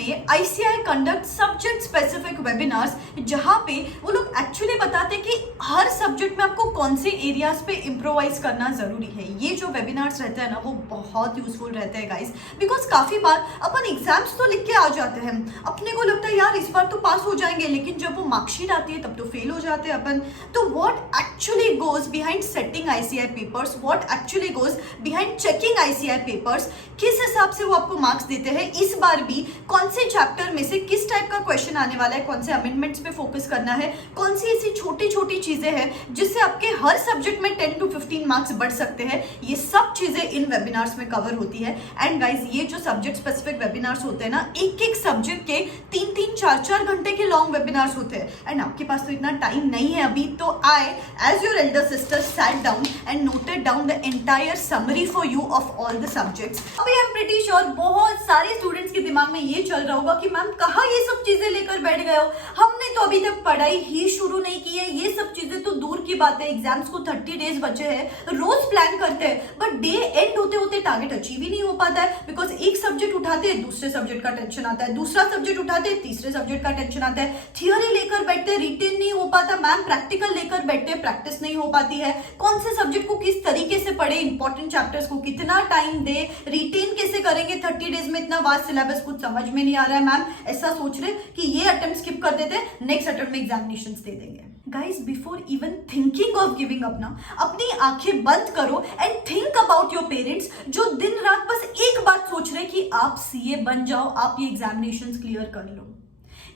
में ICAI conduct subject specific webinars, जहां पे वो लोग एक्चुअली बताते हैं कि हर सब्जेक्ट में आपको कौन से एरियाज पे इम्प्रोवाइज करना जरूरी है। ये जो वेबिनार्स रहते हैं ना, वो बहुत यूजफुल रहते हैं गाइस, बिकॉज काफी बार अपन एग्जाम्स तो लिख के आ जाते हैं, अपने को लगता है यार इस बार तो पास हो जाएंगे, लेकिन जब वो मार्कशीट आती है तब तो फेल हो जाते हैं अपन। तो what actually goes behind setting ICAI papers, what actually goes behind checking ICAI papers, किस हिसाब से वो आपको मार्क्स देते हैं, इस बार भी कौन से चैप्टर में से किस टाइप का क्वेश्चन आने वाला है, कौन से अमेंडमेंट्स पे फोकस करना है, कौन सी ऐसी छोटी छोटी चीजें हैं जिससे आपके हर सब्जेक्ट में 10 to 15 मार्क्स बढ़ सकते हैं, ये सब चीजें इन वेबिनार्स में कवर होती है। एंड गाइज, ये जो सब्जेक्ट स्पेसिफिक वेबिनार्स होते हैं ना, एक एक सब्जेक्ट के 3-3, 4-4 घंटे के लॉन्ग वेबिनार्स होते हैं। एंड आपके पास तो इतना टाइम नहीं है अभी, तो I as your elder sister sat down and noted down the entire summary for you of all the subjects. अभी आई एम प्रीटी श्योर बहुत सारे स्टूडेंट्स के दिमाग में ये चल रहा होगा कि मैम कहाँ ये सब चीजें लेकर बैठ गए हो, हमने तो अभी तक पढ़ाई ही शुरू नहीं की है, ये सब चीजें तो दूर की बात है, एग्जाम्स को 30 डेज बचे हैं, रोज प्लान करते हैं, बट डे एंड होते होते टारगेट अचीव ही नहीं हो पाता है, बिकॉज एक सब्जेक्ट उठाते हैं दूसरे सब्जेक्ट का टेंशन आता है, दूसरा सब्जेक्ट उठाते हैं तीसरे सब्जेक्ट का टेंशन आता है, थियोरी लेकर बैठते हैं रिटेन नहीं हो पाता, मैम प्रैक्टिकल लेकर बैठते हैं प्रैक्टिस नहीं हो पाती है, कौन से सब्जेक्ट को किस तरीके से पढ़े, इंपॉर्टेंट चैप्टर्स को कितना टाइम दे, रिटेन कैसे करेंगे 30 डेज में, इतना वास्ट सिलेबस कुछ समझ में नहीं आ रहा है मैम, ऐसा सोच रहे कि ये अटेम्प्ट स्किप कर देते, नेक्स्ट अटेम्प्ट में एग्जामिनेशंस दे देंगे। Guys, before even thinking of giving up ना, अपनी आंखें बंद करो and think about your parents, जो दिन रात बस एक बात सोच रहे कि आप CA बन जाओ, आप ये एग्जामिनेशंस क्लियर कर लो।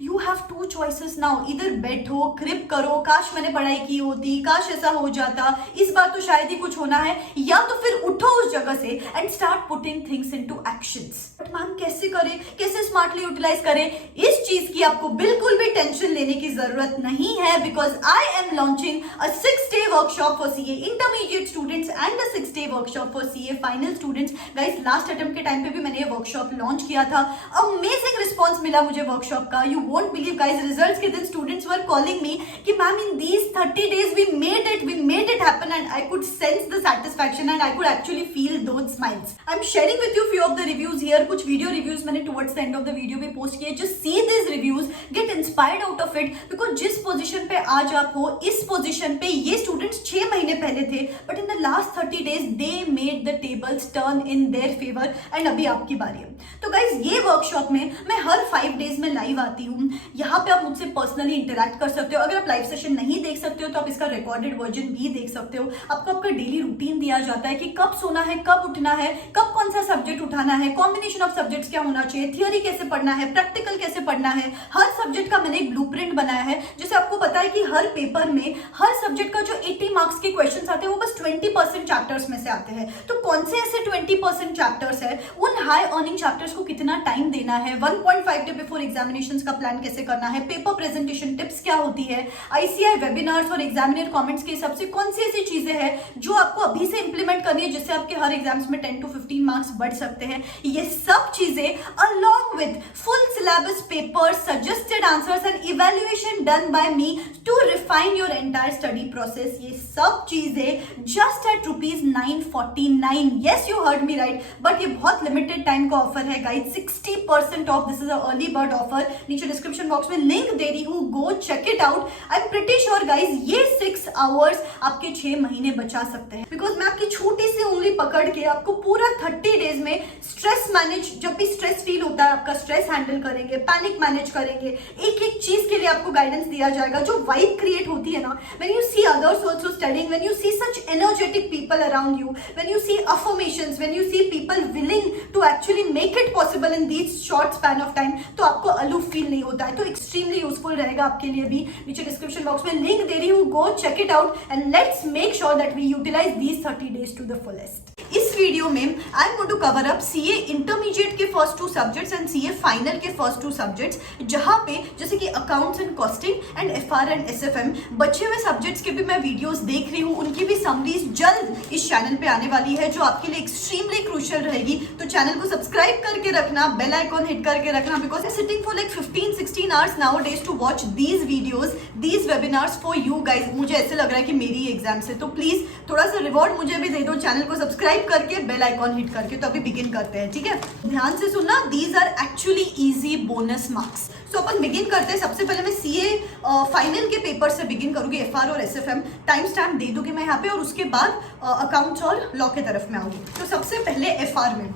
You have two choices now, इधर बैठो क्रिप करो, काश मैंने पढ़ाई की होती, काश ऐसा हो जाता, इस बार तो शायद ही कुछ होना है, या तो फिर उठो उस जगह से and start putting things into actions. But ma'am कैसे करें, कैसे स्मार्टली यूटिलाइज करें, इस चीज की आपको बिल्कुल भी टेंशन लेने की जरूरत नहीं है, because I am launching a 6-day workshop for CA intermediate students and a 6-day workshop for CA final students. Guys, last attempt के टाइम पे भी मैंने ये वर्कशॉप लॉन्च किया था, अमेजिंग रिस्पॉन्स मिला मुझे वर्कशॉप का। You won't believe guys, results के दिन students were calling me कि ma'am in these 30 days we made it happen, and I could sense the satisfaction and I could actually feel those smiles. I'm sharing with you few of the reviews here, कुछ video reviews मैंने towards the end of the video भी post किए, just see these reviews, get inspired out of it, because जिस position पे आज आप हो, इस position पे ये students 6 महीने पहले थे, but in the last 30 days they made the tables turn in their favor, and अभी आपकी बारी है। तो guys, ये workshop में मैं हर 5 days में live आती हूँ, यहाँ पे आप मुझसे पर्सनली इंटरैक्ट कर सकते हो, अगर आप लाइव सेशन नहीं देख सकते हो तो आप इसका रिकॉर्डेड वर्जन भी देख सकते हो। आपको आपका डेली रूटीन दिया जाता है कि कब सोना है, कब उठना है, कब कौन सा सब्जेक्ट उठाना है, कॉम्बिनेशन ऑफ सब्जेक्ट्स क्या होना चाहिए, थियोरी कैसे पढ़ना है, प्रैक्टिकल कैसे पढ़ना है, हर सब्जेक्ट का मैंने एक ब्लूप्रिंट बनाया है, जिससे आपको पता है कि हर पेपर में हर सब्जेक्ट का जो 80 मार्क्स के क्वेश्चन आते हैं वो बस 20% चैप्टर्स में से आते हैं। तो कौन से ऐसे 20% चैप्टर्स है, उन हाई अर्निंग चैप्टर्स को कितना टाइम देना है, 1.5 डे बिफोर एग्जामिनेशन का प्लान कैसे करना है, पेपर प्रेजेंटेशन टिप्स क्या होती है, ICAI वेबिनार्स और एग्जामिनर कमेंट्स के हिसाब से कौन सी ऐसी चीजें हैं जो आपको अभी से इंप्लीमेंट करनी है जिससे आपके हर एग्जाम्स में 10 to 15 मार्क्स बढ़ सकते हैं, ये सब चीजें along with full syllabus papers, suggested answers and evaluation done by me to refine your entire study process, ये सब चीजें just at ₹949। Yes, you heard me right, but ये बहुत लिमिटेड टाइम का ऑफर है guys, 60% off, this is a early bird offer. नीचे description box में link दे रही हूँ, go check it out. I am pretty sure guys, ये 6 आवर्स आपके 6 महीने बचा सकते हैं, बिकॉज मैं आपकी छोटी सी उंगली पकड़ के आपको पूरा 30 डेज में स्ट्रेस मैनेज, जब भी स्ट्रेस फील होता है आपका स्ट्रेस हैंडल करेंगे, पैनिक मैनेज करेंगे, एक एक चीज के लिए आपको गाइडेंस दिया जाएगा। जो वाइब क्रिएट होती है ना, when you see others also studying, when you see such energetic people around you, when you see affirmations, when you see people willing to actually make it possible in these short span of time, तो आपको aloof feel नहीं होता है। तो extremely useful रहेगा आपके लिए भी। नीचे डिस्क्रिप्शन बॉक्स में लिंक दे रही हूँ, go check it out and let's make sure that we utilize these 30 days to the fullest. इस वीडियो में I am going to cover up CA intermediate के first 2 subjects and CA final के first 2 subjects, जहां पे जैसे कि accounts and costing and FR and SFM बचे हुए सब्जेक्ट्स के भी मैं वीडियोस देख रही हूँ, उनकी भी समरीज जल्द इस चैनल पे आने वाली है, जो आपके लिए एक्सट्रीमली क्रूशियल रहेगी। तो चैनल को सब्सक्राइब करके रखना, बेल आइकॉन हिट करके रखना, because sitting for like 15-16 hours now days to watch these videos, these webinars for you guys. मुझे ऐसे लग रहा है कि मेरी एग्जाम से, तो प्लीज थोड़ा सा रिवॉर्ड मुझे भी दे दो, चैनल को सब्सक्राइब करके करके, बेल आइकॉन हिट करके। तो अभी बिगिन करते हैं, ठीक है? ध्यान से सुनना, these are actually easy bonus marks. So अपन बिगिन करते हैं। सबसे पहले मैं सीए फाइनल के पेपर से बिगिन करूंगी, एफआर और एसएफएम। टाइम स्टैम्प दे दूंगी मैं यहाँ पे, और उसके बाद अकाउंट्स और लॉ के तरफ में आऊंगी। तो सबसे पहले एफआर में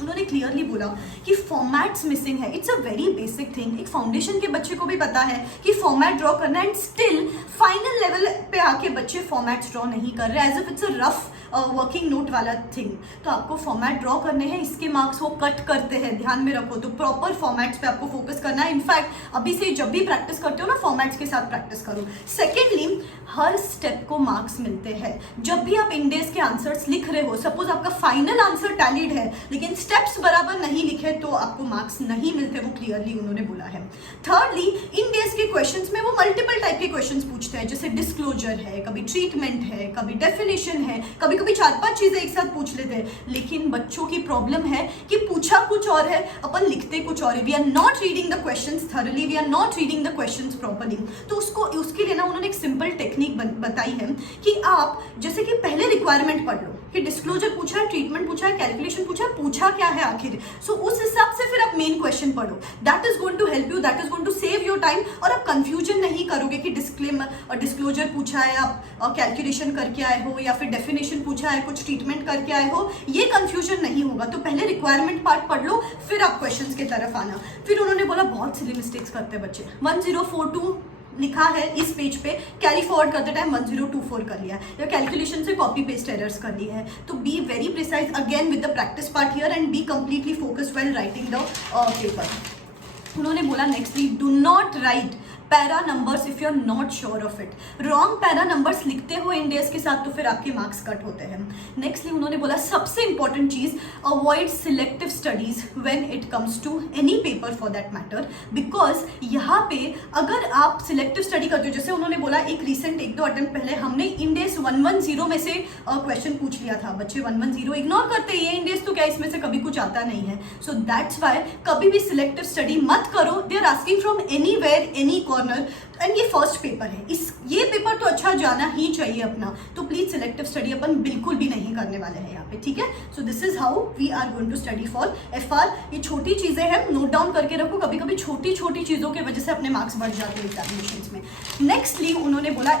उन्होंने क्लियरली बोला कि फॉर्मेट्स मिसिंग है। It's a very basic thing. एक फाउंडेशन के बच्चे को भी पता है कि फॉर्मेट ड्रॉ करना है, एंड स्टिल फाइनल लेवल पे आके बच्चे फॉर्मेट्स ड्रॉ नहीं कर रहे, as if it's a rough working note वाला थिंग। तो आपको फॉर्मेट ड्रॉ करने हैं, इसके मार्क्स वो कट करते हैं, ध्यान में रखो। तो प्रॉपर फॉर्मेट्स पे आपको फोकस करना है। इनफैक्ट अभी से जब भी प्रैक्टिस करते हो ना, फॉर्मेट्स के साथ प्रैक्टिस करो। सेकेंडली, हर स्टेप को मार्क्स मिलते हैं। जब भी आप इंडेज के आंसर्स लिख रहे हो, सपोज आपका फाइनल आंसर टैलीड है लेकिन स्टेप्स बराबर नहीं लिखे, तो आपको मार्क्स नहीं मिलते, वो क्लियरली उन्होंने बोला है। थर्डली, इंडेज के क्वेश्चंस में वो मल्टीपल टाइप के क्वेश्चंस पूछते हैं, जैसे डिस्क्लोजर है, कभी ट्रीटमेंट है, कभी डेफिनेशन है, कभी कभी 4-5 चीजें एक साथ पूछ लेते हैं। लेकिन बच्चों की प्रॉब्लम है कि पूछा कुछ और है, अपन लिखते कुछ और है। We are not reading the questions thoroughly, we are not reading the questions properly. तो उसके लिए ना उन्होंने एक सिंपल टेक्निक बताई है कि आप जैसे कि पहले रिक्वायरमेंट पढ़ लो कि डिस्क्लोजर पूछा है, ट्रीटमेंट पूछा है, कैलकुलेशन पूछा है, पूछा क्या है आखिर। सो उस हिसाब से फिर आप मेन क्वेश्चन पढ़ो। That is going to help you, that is going to save your time. और आप कंफ्यूजन नहीं करोगे कि डिस्क्लोजर पूछा है, आप कैलकुलेशन करके आए हो, या फिर डेफिनेशन पूछा है, कुछ ट्रीटमेंट करके आए हो, ये कंफ्यूजन नहीं होगा। तो पहले रिक्वायरमेंट पार्ट पढ़ लो, फिर आप क्वेश्चंस की तरफ आना। फिर उन्होंने बोला बहुत सिली मिस्टेक्स करते हैं बच्चे। 1042 लिखा है इस पेज पे, कैरी फॉरवर्ड करते टाइम 1024 कर लिया, या कैलकुलेशन से कॉपी पेस्ट एरर्स कर ली है। तो be very precise again with the practice part here, and be completely focused while writing the paper. उन्होंने बोला nextly, do not write para numbers if you are not sure of it. Wrong para numbers लिखते हो इंडेज के साथ तो फिर आपके marks cut होते हैं। नेक्स्टली उन्होंने बोला सबसे इंपॉर्टेंट चीज, avoid selective studies when it comes to any paper for that matter, because यहाँ पे अगर आप सिलेक्टिव स्टडी करते हो, जैसे उन्होंने बोला एक रिसेंट 1-2 अटेम्प्ट पहले हमने इंडेज 110 में से क्वेश्चन पूछ लिया था, बच्चे 110 इग्नोर करते, ये इंडेज तो क्या इसमें से कभी कुछ आता नहीं है। सो दैट्स वाई कभी भी सिलेक्टिव स्टडी मत करो। They are asking from anywhere any corner, and ये फर्स्ट पेपर है, ये पेपर तो अच्छा जाना ही चाहिए अपना। तो प्लीज सिलेक्टिव स्टडी अपन बिल्कुल भी नहीं करने वाले हैं यहाँ पे, ठीक है? So this is how we are going to study for FR. ये छोटी चीजें हैं, नोट डाउन करके रखो। कभी कभी छोटी छोटी चीजों की वजह से अपने मार्क्स बढ़ जाते हैं एग्जामिनेशन में। नेक्स्टली उन्होंने बोला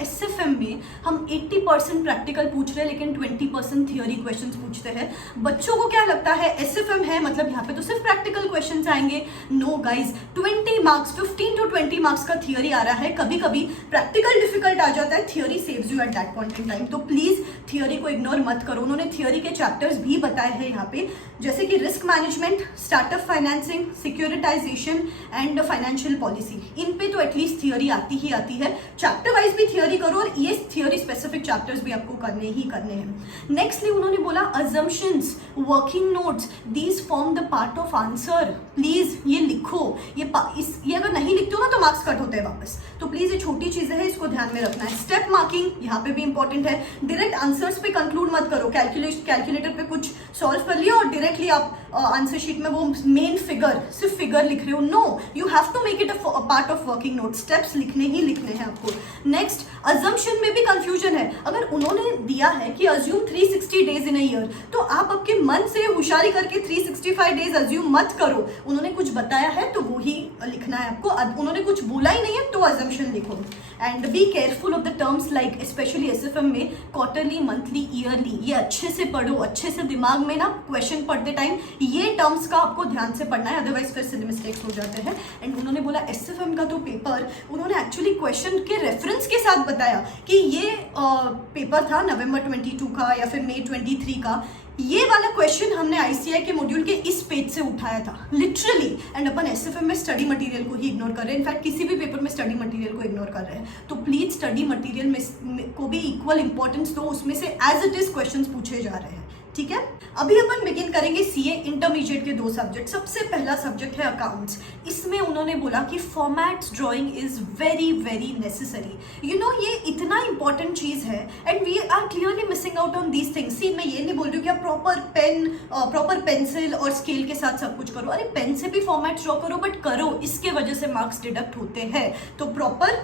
एसएफएम में हम 80% प्रैक्टिकल पूछ रहे हैं लेकिन 20% थियोरी क्वेश्चंस पूछते हैं। बच्चों को क्या लगता है एसएफएम है मतलब यहाँ पे तो सिर्फ प्रैक्टिकल क्वेश्चंस आएंगे। No guys, 20 marks 15 to 20 marks का थियोरी आ रहा है। कभी कभी प्रैक्टिकल डिफिकल्ट आ जाता है, theory saves you at that point in time. तो प्लीज थियोरी को इग्नोर मत करो। उन्होंने थियोरी के चैप्टर्स भी बताए हैं यहाँ पे, जैसे कि risk management, startup financing, securitization and financial policy. इन पे तो एटलीस्ट थियोरी आती ही आती है। चैप्टर वाइज भी थियोरी करो, और ये थियोरी स्पेसिफिक चैप्टर्स भी आपको करने ही करने हैं। नेक्स्टली उन्होंने बोला assumptions, working notes, these form the part of answer. Please ये लिखो, ये अगर नहीं लिखते हो ना तो मार्क्स कट होते हैं वापस। तो प्लीज ये छोटी चीजें हैं, इसको ध्यान में रखना है। स्टेप मार्किंग यहाँ पे भी इंपॉर्टेंट है। डायरेक्ट आंसर्स पे कंक्लूड मत करो, कैलकुलेटर पे कुछ सॉल्व कर लिया और डायरेक्टली आप आंसर शीट में वो मेन फिगर, सिर्फ फिगर लिख रहे हो। No, you have to make it a part of working note. Steps लिखने ही लिखने हैं आपको। नेक्स्ट, अजम्पशन में भी कंफ्यूजन है। अगर उन्होंने दिया है कि assume 360 days in a year, तो आप आपके मन से होशियारी करके 365 डेज अज्यूम मत करो। उन्होंने कुछ बताया है तो वो ही लिखना है आपको। उन्होंने कुछ बोला ही नहीं है तो अजम्पशन लिखो। And be careful of the terms like specially SFM में क्वार्टरली, मंथली, ईयरली। ये अच्छे से पढ़ो, अच्छे से दिमाग में ना क्वेश्चन पढ़ते टाइम ये टर्म्स का आपको ध्यान से पढ़ना है, अदरवाइज फिर सिली मिस्टेक्स हो जाते हैं। एंड उन्होंने बोला एसएफएम का तो पेपर उन्होंने एक्चुअली क्वेश्चन के रेफरेंस के साथ बताया कि ये पेपर था नवंबर 22 का या फिर मई 23 का। ये वाला क्वेश्चन हमने आईसीआई के मॉड्यूल के इस पेज से उठाया था लिटरली। एंड अपन एसएफएम में स्टडी मटेरियल को ही इग्नोर कर रहे हैं, इनफैक्ट किसी भी पेपर में स्टडी मटेरियल को इग्नोर कर रहे हैं। तो प्लीज स्टडी मटेरियल में को भी इक्वल इंपॉर्टेंस दो, उसमें से एज इट इज क्वेश्चंस पूछे जा रहे हैं, ठीक है? अभी अपन बिगिन करेंगे सीए इंटरमीडिएट के 2 सब्जेक्ट। सबसे पहला सब्जेक्ट है अकाउंट्स। इसमें उन्होंने बोला कि formats drawing is very very necessary. You know, ये इतना इंपॉर्टेंट चीज है and we are clearly missing out on these things. See, मैं ये नहीं बोल रही हूँ कि आप प्रॉपर पेंसिल और स्केल के साथ सब कुछ करो। अरे पेन से भी फॉर्मेट्स ड्रॉ करो, बट करो, इसके वजह से मार्क्स डिडक्ट होते हैं। तो प्रॉपर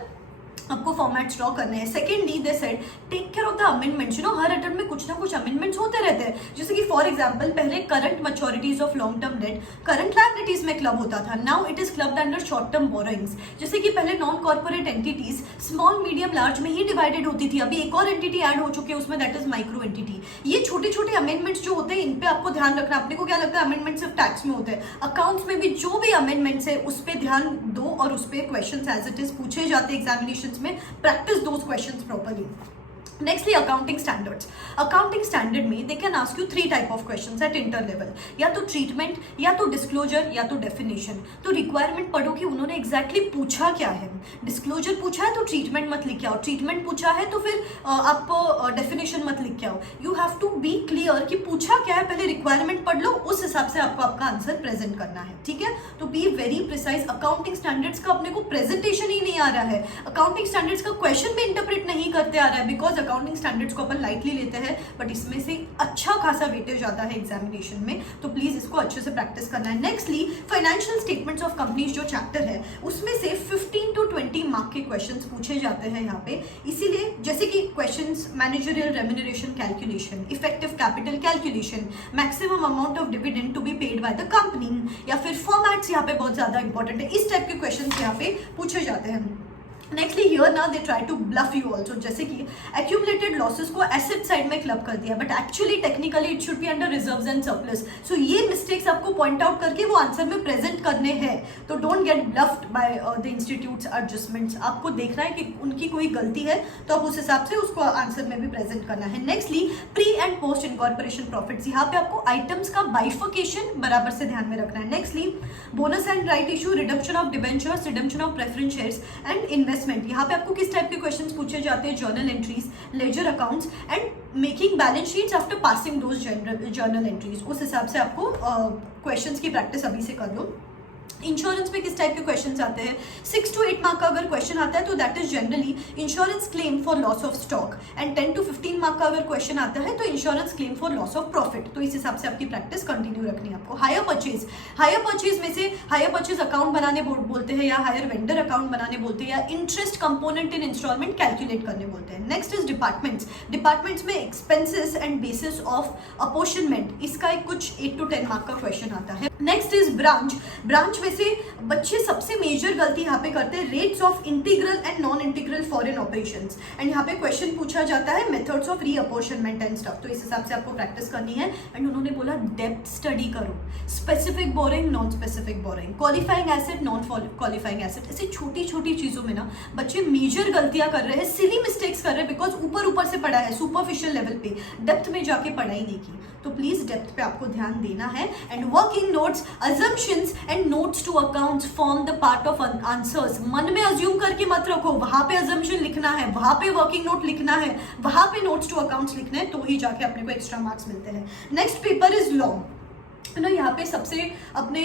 आपको फॉर्मेट्स ड्रॉ करने हैं। Secondly they said take care of the amendments, you know हर अटेम्प्ट में कुछ ना कुछ अमेंडमेंट्स होते रहते हैं। जैसे कि फॉर एग्जाम्पल पहले current मैच्योरिटीज of long term debt current liabilities में क्लब होता था, now it is clubbed under short term borrowings. जैसे कि पहले non corporate entities small medium large में ही डिवाइडेड होती थी, अभी एक और एंटिटी ऐड हो चुकी है उसमें, दैट इज माइक्रो एंटिटी। ये छोटे छोटे अमेंडमेंट्स जो होते हैं इन पे आपको ध्यान रखना। अपने को क्या लगता है अमेंडमेंट सिर्फ टैक्स में होते हैं, अकाउंट्स में भी जो भी अमेंडमेंट्स है उस पर ध्यान दो और उस पर क्वेश्चंस एज इट इज पूछे जाते हैं एग्जामिनेशंस में, practice those questions properly. Nextly, accounting standards. Accounting standard में they can ask you 3 type of questions at inter level, या तो treatment, या तो disclosure, या तो definition। तो requirement पढ़ो कि उन्होंने exactly पूछा क्या है। disclosure पूछा है तो treatment मत लिख के आओ, treatment पूछा है तो फिर आप definition मत लिख के आओ। You have to be clear कि पूछा क्या है, पहले requirement पढ़ लो, उस हिसाब से आपको आपका आंसर प्रेजेंट करना है, ठीक है। तो be very precise। accounting standards का अपने को प्रेजेंटेशन ही नहीं आ रहा है, accounting standards का क्वेश्चन भी इंटरप्रेट नहीं करते आ रहा है, बिकॉज अकाउंटिंग स्टैंडर्ड्स को अपन लाइटली लेते हैं, बट इसमें से अच्छा खासा वेटेज आता है एग्जामिनेशन में, तो प्लीज इसको अच्छे से प्रैक्टिस करना है। Nextly financial statements of companies जो चैप्टर है उसमें से 15 to 20 मार्क के क्वेश्चंस पूछे जाते हैं यहाँ पे, इसीलिए जैसे कि questions managerial remuneration calculation, effective capital calculation, maximum amount of dividend to be paid by the company, या फिर फॉर्मेट्स यहाँ पे बहुत ज्यादा इंपॉर्टेंट है, इस टाइप के क्वेश्चंस यहाँ पे पूछे जाते हैं। नेक्स्टली हियर ना they try to bluff you also, जैसे कि एक्यूमुलेटेड लॉसेस को एसेट साइड में क्लब कर दिया, but actually technically it should be under reserves and surplus. So ये मिस्टेक्स आपको पॉइंट आउट करके वो आंसर में प्रेजेंट करने हैं, तो don't get bluffed by the institutes adjustments. आपको देखना है कि उनकी कोई गलती है तो आप उस हिसाब से उसको आंसर में भी प्रेजेंट करना है। Nextly pre and post incorporation profits, यहाँ पे आपको आइटम्स का बाइफिकेशन बराबर से ध्यान में रखना है। Nextly bonus and right issue, reduction of debentures, redemption of preference shares and investment, यहाँ पे आपको किस टाइप के क्वेश्चंस पूछे जाते हैं, journal entries, ledger accounts and making balance sheets after passing those journal entries, उस हिसाब से आपको क्वेश्चंस की प्रैक्टिस अभी से कर लो। इंश्योरेंस में किस टाइप के क्वेश्चंस आते हैं, 6 to 8 मार्क का अगर क्वेश्चन आता है तो that is generally insurance claim for loss of stock, and 10 to 15 mark का अगर क्वेश्चन आता है तो insurance claim for loss of profit. तो इस हिसाब से आपकी प्रैक्टिस कंटिन्यू रखनी है आपको। हायर परचेज में से हायर परचेज अकाउंट बनाने बोलते हैं, या हायर वेंडर अकाउंट बनाने बोलते हैं, या interest component in instalment calculate करने बोलते हैं। नेक्स्ट इज डिपार्टमेंट्स में expenses and basis of apportionment, इसका एक कुछ 8 to 10 मार्क का क्वेश्चन आता है। नेक्स्ट इज ब्रांच में से बच्चे सबसे मेजर गलती यहाँ पे करते हैं, rates of integral and non integral foreign operations, and यहाँ पे क्वेश्चन पूछा जाता है मेथड्स ऑफ रीअपोर्शनमेंट एंड स्टफ, तो इस हिसाब से आपको प्रैक्टिस करनी है। एंड उन्होंने बोला डेप्थ स्टडी करो, specific boring, non specific boring, qualifying asset, non qualifying asset, ऐसी छोटी छोटी चीजों में ना बच्चे मेजर गलतियां कर रहे हैं, सिली मिस्टेक्स कर रहे हैं, बिकॉज ऊपर से पढ़ा है, सुपरफिशियल लेवल पे, डेप्थ में जाके पढ़ाई नहीं की। तो प्लीज डेप्थ पे आपको ध्यान देना है। And working notes, assumptions and notes to accounts form the part of answers. मन में अज्यूम करके मत रखो, वहां पे अजम्पशन लिखना है, वहां पे वर्किंग नोट लिखना है, वहां पे नोट्स टू अकाउंट्स लिखने हैं, तो ही जाके अपने को एक्स्ट्रा मार्क्स मिलते हैं। Next paper is law. ना यहाँ पे सबसे अपने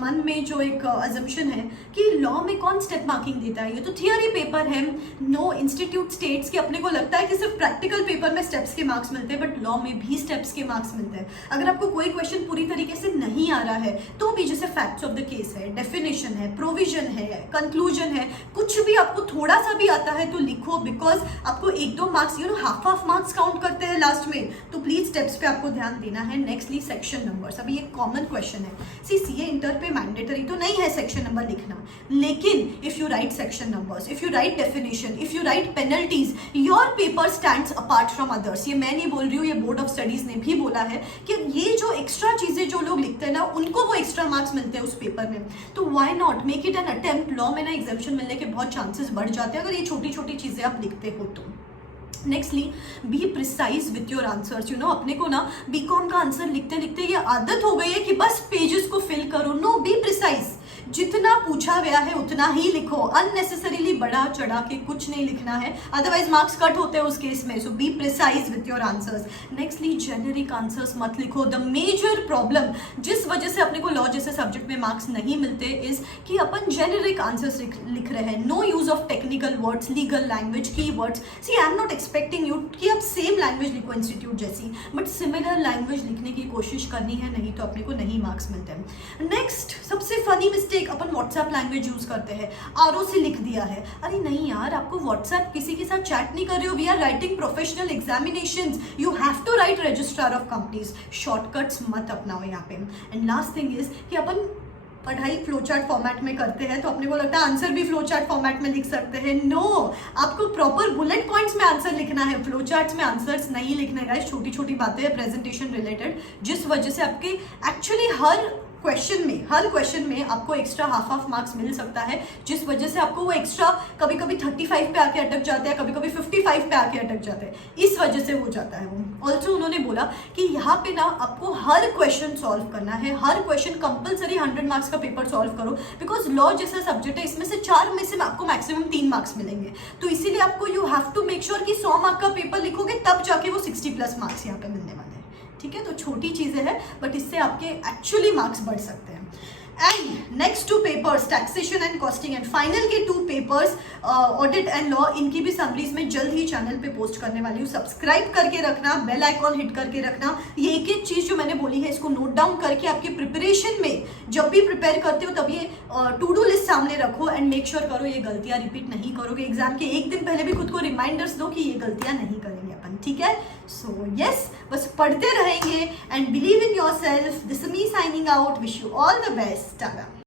मन में जो एक अजम्पशन है कि लॉ में कौन स्टेप मार्किंग देता है, ये तो थियोरी पेपर है। नो इंस्टीट्यूट स्टेट्स कि अपने को लगता है कि सिर्फ प्रैक्टिकल पेपर में स्टेप्स के मार्क्स मिलते हैं, बट लॉ में भी स्टेप्स के मार्क्स मिलते हैं। अगर आपको कोई क्वेश्चन पूरी तरीके से नहीं आ रहा है तो भी, जैसे फैक्ट्स ऑफ द केस है, डेफिनेशन है, प्रोविजन है, कंक्लूजन है, कुछ भी आपको थोड़ा सा भी आता है तो लिखो, बिकॉज आपको 1-2 मार्क्स, हाफ मार्क्स काउंट करते हैं लास्ट में, तो प्लीज स्टेप्स पे आपको ध्यान देना है। नेक्स्टली सेक्शन नंबर्स, अभी एक कॉमन क्वेश्चन है, सीए इंटर पे मैंडेटरी तो नहीं है सेक्शन नंबर लिखना, लेकिन if you right section numbers, if you right definition, if you right penalties, your paper stands apart from others. ये मैं नहीं बोल रही हूँ, ये बोर्ड ऑफ स्टडीज ने भी बोला है कि ये जो एक्स्ट्रा चीजें जो लोग लिखते हैं ना, उनको वो एक्स्ट्रा मार्क्स मिलते हैं उस पेपर में, तो why not make it an attempt. Law में ना एग्जाम्पशन मिलने के बहुत चांसेस बढ़ जाते हैं अगर ये छोटी छोटी चीजें आप लिखते हो तो। Nextly B precise with your answers. अपने को ना बीकॉम का आंसर लिखते लिखते ये आदत हो गई है कि बस पेजेस को फिल करो। नो, बी प्रिसाइज, जितना पूछा गया है उतना ही लिखो, अननेसेसरीली बड़ा चढ़ा के कुछ नहीं लिखना है, अदरवाइज मार्क्स कट होते हैं उस केस में। So be precise with your answers. Nextly generic answers मत लिखो। द मेजर प्रॉब्लम जिस वजह से अपने को लॉ जैसे सब्जेक्ट में मार्क्स नहीं मिलते इज कि अपन जेनेरिक आंसर्स लिख रहे हैं। No use of technical words, legal language, key words. See I am not expecting you कि आप सेम लैंग्वेज लिखो इंस्टीट्यूट जैसी, बट सिमिलर लैंग्वेज लिखने की कोशिश करनी है, नहीं तो अपने को नहीं मार्क्स मिलते हैं। नेक्स्ट सबसे फनी मिस्टेक मिस्टेक अपन व्हाट्सएप लैंग्वेज यूज करते हैं, ROC लिख दिया है। अरे नहीं यार, आपको व्हाट्सएप किसी के साथ चैट नहीं कर रहे हो, we are writing professional examinations, you have to write registrar of companies. Shortcuts मत अपनाओ यहाँ पे। एंड लास्ट थिंग इज कि अपन पढ़ाई फ्लोचार्ट फॉर्मेट में करते हैं तो अपने को लगता है आंसर भी फ्लोचार्ट फॉर्मेट में लिख सकते हैं। नो, आपको प्रॉपर बुलेट पॉइंट्स में आंसर लिखना है, फ्लोचार्ट्स में आंसर्स नहीं लिखने का। छोटी छोटी बातें हैं प्रेजेंटेशन रिलेटेड, जिस वजह से आपके एक्चुअली हर क्वेश्चन में आपको एक्स्ट्रा हाफ मार्क्स मिल सकता है, जिस वजह से आपको वो एक्स्ट्रा कभी कभी 35 पे आके अटक जाते हैं, कभी कभी 55 पे आके अटक जाते हैं, इस वजह से हो जाता है वो। ऑल्सो उन्होंने बोला कि यहाँ पे ना आपको हर क्वेश्चन सॉल्व करना है, हर क्वेश्चन कंपलसरी 100 मार्क्स का पेपर सॉल्व करो, बिकॉज लॉ जैसा सब्जेक्ट है, इसमें से 4 में से आपको मैक्सिमम 3 मार्क्स मिलेंगे। तो इसीलिए आपको you have to make sure कि 100 मार्क का पेपर लिखोगे तब जाके वो 60+ मार्क्स यहाँ पे मिलने वाले हैं। ठीक है, तो छोटी चीजें हैं बट इससे आपके एक्चुअली मार्क्स बढ़ सकते हैं। And next 2 papers, taxation and costing, and final के 2 पेपर्स ऑडिट एंड लॉ, इनकी भी समरीज में जल्द ही चैनल पे पोस्ट करने वाली हूँ। सब्सक्राइब करके रखना, बेल आइकॉन हिट करके रखना। ये एक चीज जो मैंने बोली है इसको नोट डाउन करके आपके प्रिपरेशन में जब भी प्रिपेयर करते हो तब ये टू डू लिस्ट सामने रखो एंड मेक श्योर करो ये गलतियां रिपीट नहीं करोगे। एग्जाम के एक दिन पहले भी खुद को रिमाइंडर्स दो कि ये गलतियां नहीं करेंगे अपन। ठीक है, सो यस, बस पढ़ते रहेंगे and believe in your self. This is me signing out, wish you all the best. Tata.